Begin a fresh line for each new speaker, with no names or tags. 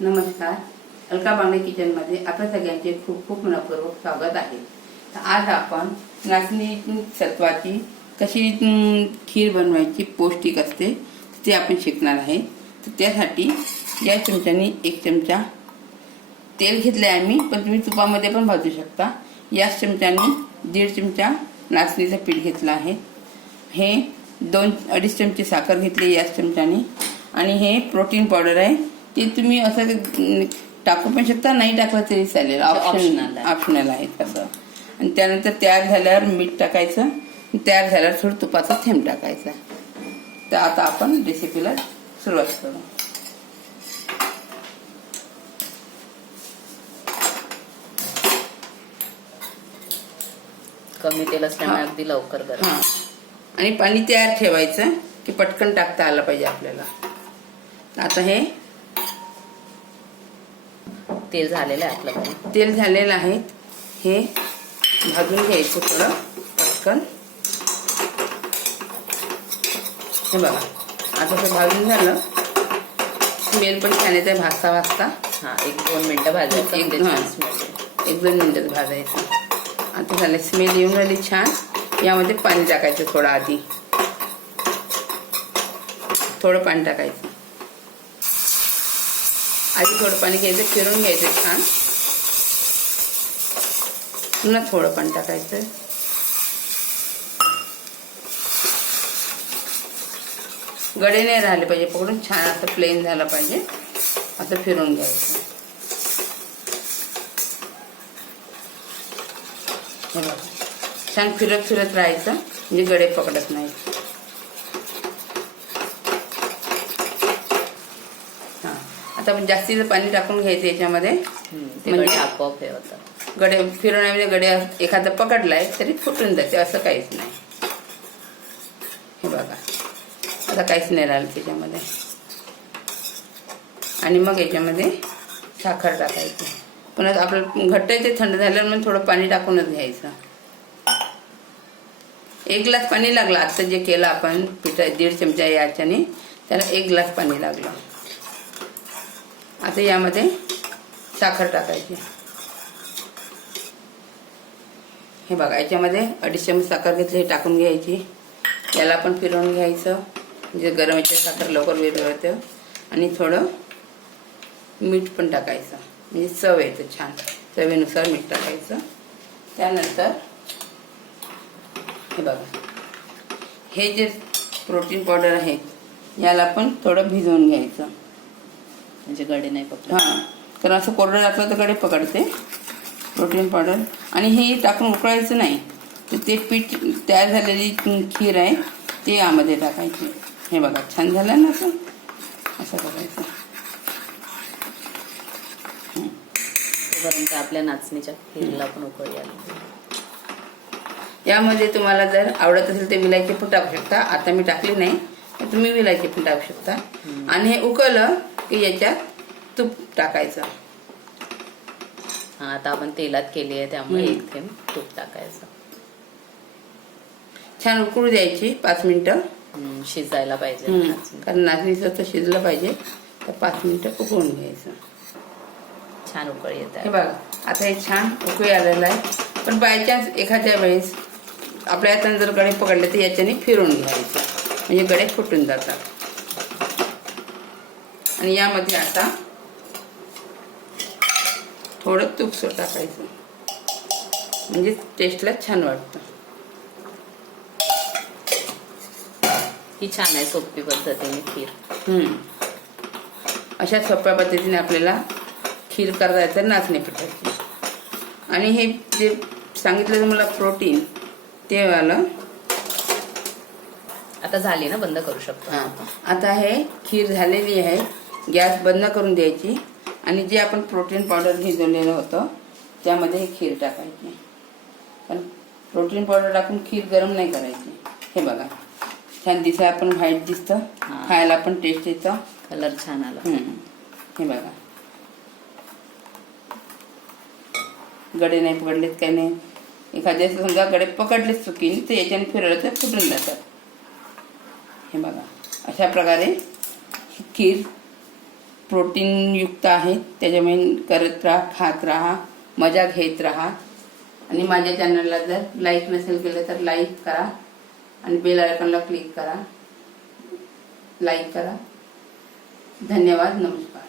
नमस्कार. अलका बांगडे किचनमध्ये आपल्या सगळ्यांचे खूप खूप मनपूर्वक स्वागत आहे. तर आज आपण नाचणी सत्वाची कशी खीर बनवायची पौष्टिक असते ते आपण शिकणार आहे. तर त्यासाठी या चमच्याने एक चमचा तेल घेतलं आहे आम्ही पण तुम्ही तुपामध्ये पण भाजू शकता. याच चमच्याने दीड चमचा नाचणीचं पीठ घेतलं आहे. हे दोन अडीच चमचे साखर घेतली याच चमच्याने. आणि हे प्रोटीन पावडर आहे. ते तुम्ही असं टाकू पण शकता नाही टाकलं तरी चालेल. ऑप्शनल आहे. तसं. आणि त्यानंतर तयार झाल्यावर मीठ टाकायचं. तयार झाल्यावर थोडं तुपाचा थेंब टाकायचा. तर आता आपण रेसिपीला सुरुवात करू.
कमी तेल असल्यामुळे. अगदी लवकर
आणि पाणी तयार ठेवायचं की पटकन टाकता आलं पाहिजे आपल्याला. आता हे
तेल झालेलं आहे आपलं
तेल झालेलं आहे. हे भाजून घ्यायचं थोडं पटकन. हे बघा आता ते भाजून झालं. स्मेल पण छान येते भाजता भाजता.
हा एक दोन मिनिटं भाजायचं
एक-
म्हणजे
हा.
येईल.
एक दोन मिनिटात भाजायचं. आता झालं स्मेल येऊन राहिली छान. यामध्ये पाणी टाकायचं थोडं आधी. थोडं पाणी टाकायचं. आधी थोडं पाणी घ्यायचं फिरून घ्यायचं छान. पुन्हा थोडं पाणी टाकायचं. गडे नाही राहिले पाहिजे पकडून छान असं प्लेन झालं पाहिजे. असं फिरून घ्यायचं. छान फिरत फिरत राहायचं म्हणजे गडे पकडत नाही हा आता आपण जास्तीचं पाणी टाकून घ्यायचं याच्यामध्ये म्हणजे-
गडे आपोआप हे होतं
गडे फिरवण्यामध्ये गडे एखादा पकडलाय तरी फुटून जाते असं काहीच नाही. हे बघा. आता काहीच नाही राहिलं त्याच्यामध्ये. आणि मग याच्यामध्ये साखर टाकायची. पुन्हा आपलं घट्ट ते थंड झाल्यावर मग थोडं पाणी टाकूनच घ्यायचं. एक ग्लास पाणी लागलं. आता जे केलं आपण पिठा दीड चमचा याच्याने त्याला एक ग्लास पाणी लागलं. आता यामध्ये साखर टाकायची. हे बघा याच्यामध्ये अडीच चमच साखर घेतली हे टाकून घ्यायची. याला पण फिरवून घ्यायचं. म्हणजे गरम याची साखर लवकर विरघळतं आणि थोडं मीठ पण टाकायचं. म्हणजे चव येतं छान. चवीनुसार मीठ टाकायचं. त्यानंतर हे बघा. हे जे प्रोटीन पावडर आहे याला पण थोडं भिजवून घ्यायचं.
म्हणजे गडे नाही पकडत.
हां. कारण असं कोरडं टाकलं तर कडे पकडते. Protein powder. आणि हे टाकून उकळायचं नाही. तर ते पीठ तयार झालेली खीर आहे ते यामध्ये टाकायची. हे बघा छान झालं ना असं? असं
तोपर्यंत आपल्या नाचणीच्या खीरला पण उकळी आली.
यामध्ये तुम्हाला जर आवडत असेल तर विलायची पण टाकू शकता. आता मी टाकली नाही तर तुम्ही विलायची पण टाकू शकता. आणि हे उकळलं की याच्यात तूप टाकायचं.
हा आता आपण तेलात केली आहे त्यामुळे. एक थेंब तूप टाकायचं.
छान उकळू द्यायची पाच मिनटं.
शिजायला पाहिजे.
कारण नाचणीचं तर शिजलं पाहिजे तर पाच मिनटं उकळून घ्यायचं.
छान उकळी येत
हे
आहे
बघा आता हे छान उकळी आलेलं आहे. पण बाय चान्स एखाद्या वेळेस आपल्या हाताने जर गडे पकडले तर याच्याने फिरून घ्यायचं. म्हणजे गडे फुटून जातात. आणि यामध्ये आता थोडं तूप सो टाकायचं. म्हणजे टेस्टला छान वाटतं.
ही छान आहे सोपी पद्धतीने खीर.
हम्म. अशा सोप्या पद्धतीने आपल्याला खीर करता येतं नाचणी पिठाची. आणि हे जे सांगितलं तुम्हाला प्रोटीन ते वालं
आता झाली ना बंद करू शकतो.
हां. आता हे खीर झालेली आहे. गॅस बंद करून द्यायची आणि जे आपण प्रोटीन पावडर भिजवलेलं होतं त्यामध्ये हे खीर टाकायची. पण प्रोटीन पावडर टाकून खीर गरम नाही करायची. हे बघा. छान दिसायला पण व्हाईट दिसतं. खायला पण टेस्ट येतं.
कलर छान आला.
हे बघा. गडे नाही पकडलेत काही नाही. एखाद्या समजा गडे पकडलेच चुकीने तर याच्याने फिरवलं तर फुटून जातात. हे बघा. अशा प्रकारे खीर प्रोटीनयुक्त आहेत त्याच्यामुळे करत राहा खात राहा मजा घेत राहा. आणि माझ्या चॅनलला जर लाईक नसेल केलं तर लाईक करा. आणि बेल आयकॉनला क्लिक करा. लाईक करा. धन्यवाद. नमस्कार.